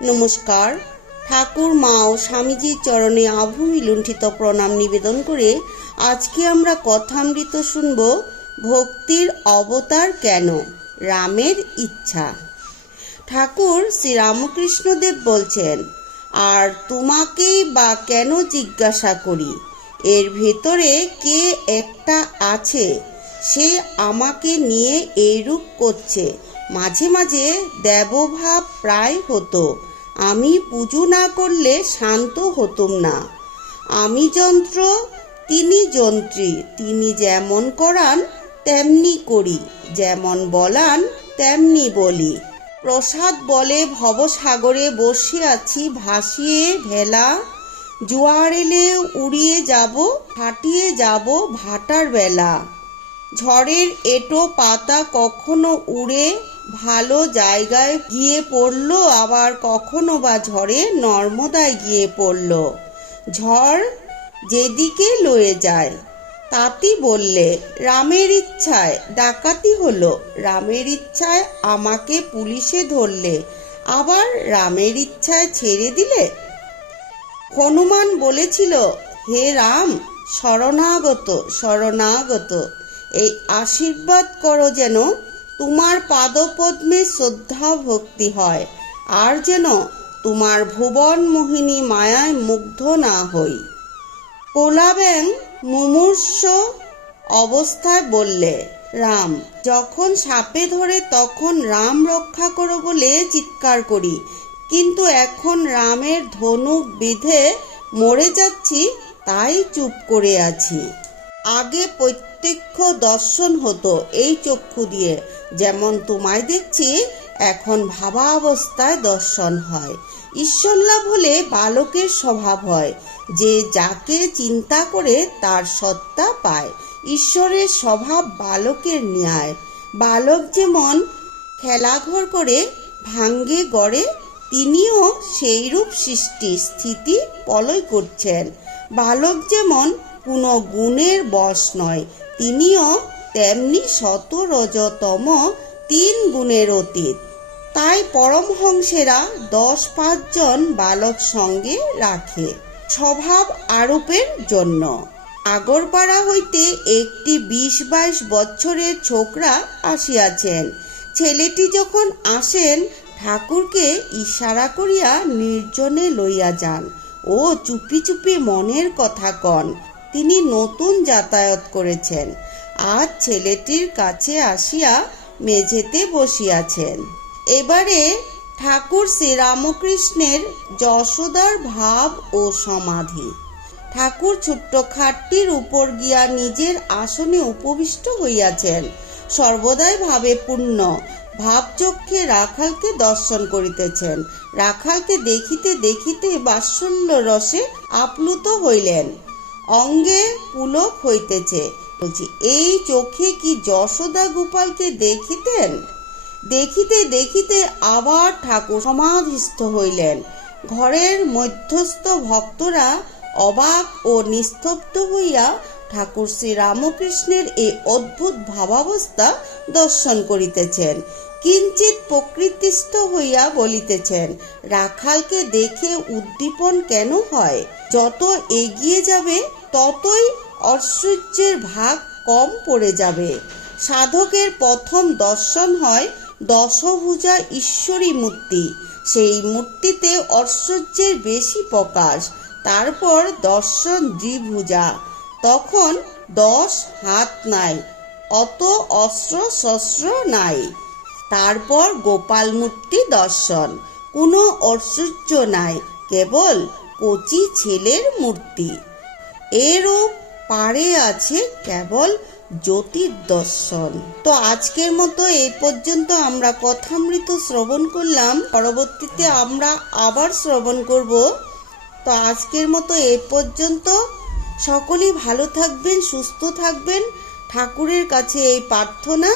নমস্কার। ঠাকুর মা ও স্বামীজির চরণে আভূমি লুণ্ঠিত প্রণাম নিবেদন করে আজকে আমরা কথামৃত শুনব, ভক্তির অবতার কেন? রামের ইচ্ছা। ঠাকুর শ্রীরামকৃষ্ণদেব বলছেন, আর তোমাকেই বা কেন জিজ্ঞাসা করি? এর ভেতরে কে একটা আছে? সে আমাকে নিয়ে এইরূপ করছে। মাঝে মাঝে দেবভাব প্রায় হতো। আমি পুজো না করলে শান্ত হতুম না। আমি যন্ত্র, তিনি যন্ত্রী, তিনি যেমন করান, তেমনি করি, যেমন বলান, তেমনি বলি। প্রসাদ বলে ভবসাগরে বসে আছি, ভাসিয়ে ভেলা, জোয়ার এলে উড়িয়ে যাব, ফাটিয়ে যাব ভাটার বেলা। ঝড়ের এটো পাতা কখনো উড়ে ভালো জায়গায় গিয়ে পড়ল, আবার কখনো বা ঝড়ে নর্মদায় গিয়ে পড়ল। ঝড় যেদিকে লয়ে যায়, তাতি বললে, রামের ইচ্ছায় ডাকাতি হলো, রামের ইচ্ছায় আমাকে পুলিশে ধরলে, আবার রামের ইচ্ছায় ছেড়ে দিলে? হনুমান বলেছিল, হে রাম, শরণাগত শরণাগত, এই আশীর্বাদ করো যেন তোমার পাদপদ্মে শ্রদ্ধা ভক্তি হয়। আর যেন তোমার ভুবন মোহিনী মায়ায় মুগ্ধ না হই। পোলাব্যাং মুমূর্ষ অবস্থায় বললে, রাম, যখন সাপে ধরে তখন রাম রক্ষা করো বলে চিৎকার করি। কিন্তু এখন রামের ধনুক বিধে মরে যাচ্ছি, তাই চুপ করে আছি। আগে প্রত্যক্ষ দর্শন হতো এই চক্ষু দিয়ে। যেমন তোমায় দেখছি, এখন ভাবা অবস্থায় দর্শন হয়। ঈশ্বর লাভ হলে বালকের স্বভাব হয়। যে যাকে চিন্তা করে তার সত্তা পায়। ঈশ্বরের স্বভাব বালকের ন্যায়। বালক যেমন খেলাঘর করে, ভাঙ্গে গড়ে, তিনিও সেইরূপ সৃষ্টি স্থিতি পলয় করছেন। বালক যেমন কোনো গুণের বশ নয়। তিনিও তেমনি শতরজতম তিন গুণের অতীত। তাই পরমহংসেরা দশ পাঁচজন বালক সঙ্গে রাখে। স্বভাব আরোপের জন্য। আগরপাড়া হইতে একটি বিশ বাইশ বছরের ছোকরা আসিয়াছেন। ছেলেটি যখন আসেন, ঠাকুরকে ইশারা করিয়া নির্জনে লইয়া যান। ও চুপি চুপি মনের কথা কন। তিনি নতুন যাতায়াত করেছেন। আজ ছেলেটির কাছে আসিয়া মেঝেতে বসিয়াছেন। এবারে ঠাকুর শ্রীরামকৃষ্ণের যশোদার ভাব ও সমাধি। ঠাকুর ছোট্ট খাটটির উপর গিয়া নিজের আসনে উপবিষ্ট হইয়াছেন। সর্বদাই ভাবে পূর্ণ ভাবচক্ষে রাখালকে দর্শন করিতেছেন। রাখালকে দেখিতে দেখিতে বাৎসল্য রসে আপ্লুত হইলেন। অঙ্গে পুলক হইতেছে। বলছি, এই চোখে কি যশোদা গোপালকে দেখিতেন? দেখিতে দেখিতে আবার ঠাকুর সমাধিস্থ হইলেন। ঘরের মধ্যস্থ ভক্তরা অবাক ও নিস্তব্ধ হইয়া ঠাকুর শ্রী রামকৃষ্ণের এই অদ্ভুত ভাবাবস্থা দর্শন করিতেছেন। কিঞ্চিত প্রকৃতিস্থ হইয়া বলিতেছেন, রাখালকে দেখে উদ্দীপন কেন হয়? যত এগিয়ে যাবে, ততই ঐশ্বর্যের ভাগ কম পড়ে যাবে। সাধকের প্রথম দর্শন হয় দশভুজা ঈশ্বরী মূর্তি। সেই মূর্তিতে ঐশ্বর্যের বেশি প্রকাশ। তারপর দর্শন দ্বিভুজা। তখন দশ হাত নাই, অত অস্ত্র শস্ত্র নাই। তারপর গোপাল মূর্তি দর্শন, কোনো ঐশ্বর্য নাই, কেবল কচি ছেলের মূর্তি। এরও পারে আছে কেবল জ্যোতির দর্শন। তো আজকের মতো এই পর্যন্ত আমরা কথামৃত শ্রবণ করলাম। পরবর্তীতে আমরা আবার শ্রবণ করব। তো আজকের মতো এই পর্যন্ত। সকলেই ভালো থাকবেন সুস্থ থাকবেন। ঠাকুরের কাছে এই প্রার্থনা।